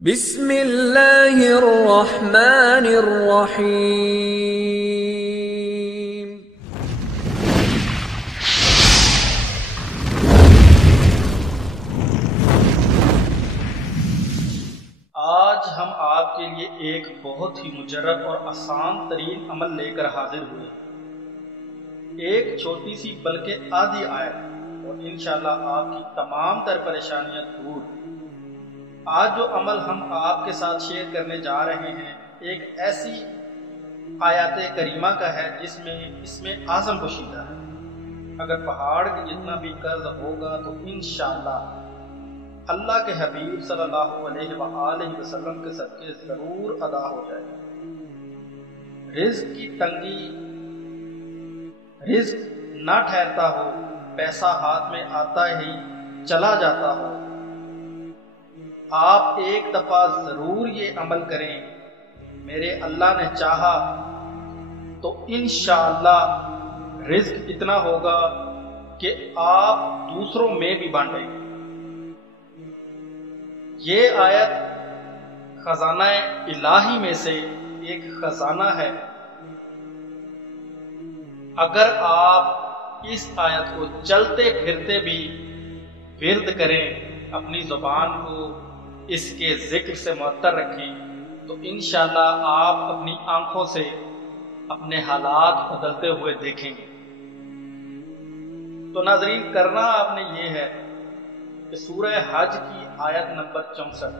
بسم اللہ الرحمن الرحیم۔ آج ہم آپ کے لیے ایک بہت ہی مجرب اور آسان ترین عمل لے کر حاضر ہوئے۔ ایک چھوٹی سی بلکہ آدھی آیت اور انشاءاللہ آپ کی تمام تر پریشانیاں دور۔ آج جو عمل ہم آپ کے ساتھ شیئر کرنے جا رہے ہیں ایک ایسی آیات کریمہ کا ہے جس میں اسم اعظم پوشیدہ ہے۔ اگر پہاڑ کے جتنا بھی قرض ہوگا تو انشاءاللہ اللہ کے حبیب صلی اللہ علیہ وآلہ وسلم کے صدقے ضرور ادا ہو جائے گا۔ رزق کی تنگی، رزق نہ ٹھہرتا ہو، پیسہ ہاتھ میں آتا ہی چلا جاتا ہو، آپ ایک دفعہ ضرور یہ عمل کریں۔ میرے اللہ نے چاہا تو انشاءاللہ رزق اتنا ہوگا کہ آپ دوسروں میں بھی بانٹیں گے۔ یہ آیت خزانہ الہی میں سے ایک خزانہ ہے۔ اگر آپ اس آیت کو چلتے پھرتے بھی ورد کریں، اپنی زبان کو اس کے ذکر سے معطر رکھیں تو انشاءاللہ آپ اپنی آنکھوں سے اپنے حالات بدلتے ہوئے دیکھیں گے۔ تو ناظرین، کرنا آپ نے یہ ہے کہ سورہ حج کی آیت نمبر 64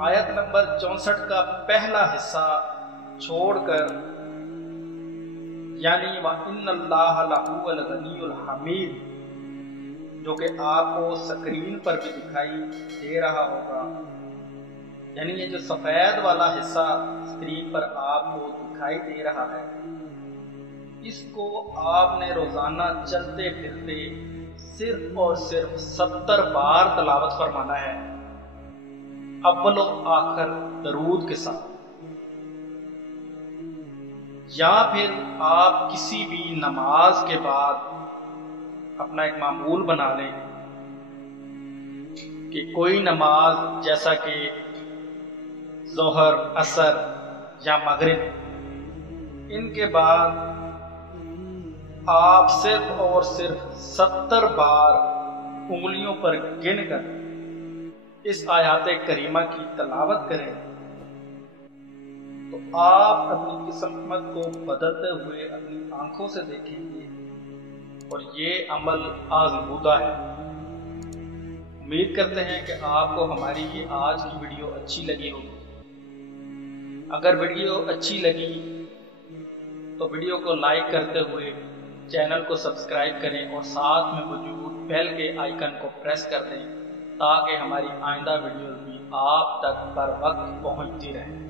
آیت نمبر 64 کا پہلا حصہ چھوڑ کر، یعنی وَإِنَّ اللَّهَ لَهُوَ الْغَنِيُّ الْحَمِيدُ، جو کہ آپ کو سکرین پر بھی دکھائی دے رہا ہوگا، یعنی یہ جو سفید والا حصہ سکرین پر آپ کو دکھائی دے رہا ہے، اس کو آپ نے روزانہ چلتے پھرتے صرف اور صرف 70 بار تلاوت فرمانا ہے، اول و آخر درود کے ساتھ۔ یا پھر آپ کسی بھی نماز کے بعد اپنا ایک معمول بنا لیں کہ کوئی نماز جیسا کہ ظہر، عصر یا مغرب، ان کے بعد آپ صرف اور صرف 70 بار انگلیوں پر گن کر اس آیات کریمہ کی تلاوت کریں تو آپ اپنی قسمت کو بدلتے ہوئے اپنی آنکھوں سے دیکھیں گے، اور یہ عمل آزمودہ ہے۔ امید کرتے ہیں کہ آپ کو ہماری یہ آج کی ویڈیو اچھی لگی ہوگی۔ اگر ویڈیو اچھی لگی تو ویڈیو کو لائک کرتے ہوئے چینل کو سبسکرائب کریں اور ساتھ میں موجود بیل کے آئیکن کو پریس کر دیں تاکہ ہماری آئندہ ویڈیوز بھی آپ تک بر وقت پہنچتی رہیں۔